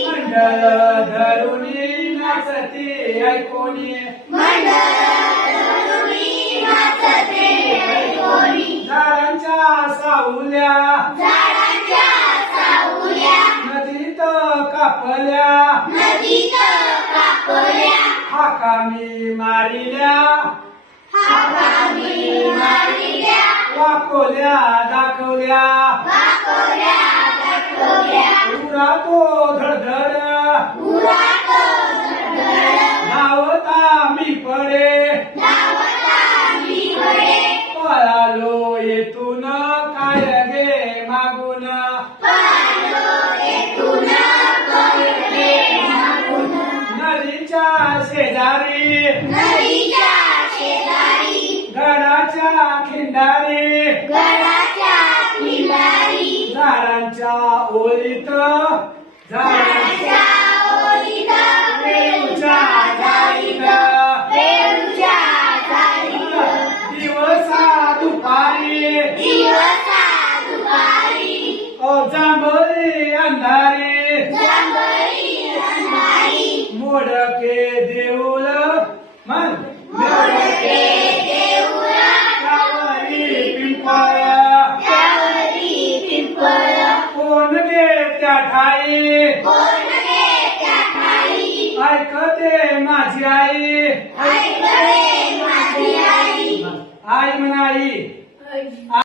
मंडळ धरुणी नाचते ऐकोनी झाडांच्या सावल्या नदीत कापल्या हाका मी मारिल्या वाकोल्या दाखवल्या उरा तो धडधड धावता मी पडे पळालो येथून काय गे मागून नदीच्या शेजारी गडाच्या खिंडारी झाडांच्या ओळीत वेळूच्या जाळीत दिवसा दुपारी जांभळी अंधारी मोडके देऊळ मन त्यावरी पिंपळ कोण गे त्या ठाई ऐकते माझी आई आई म्हणाई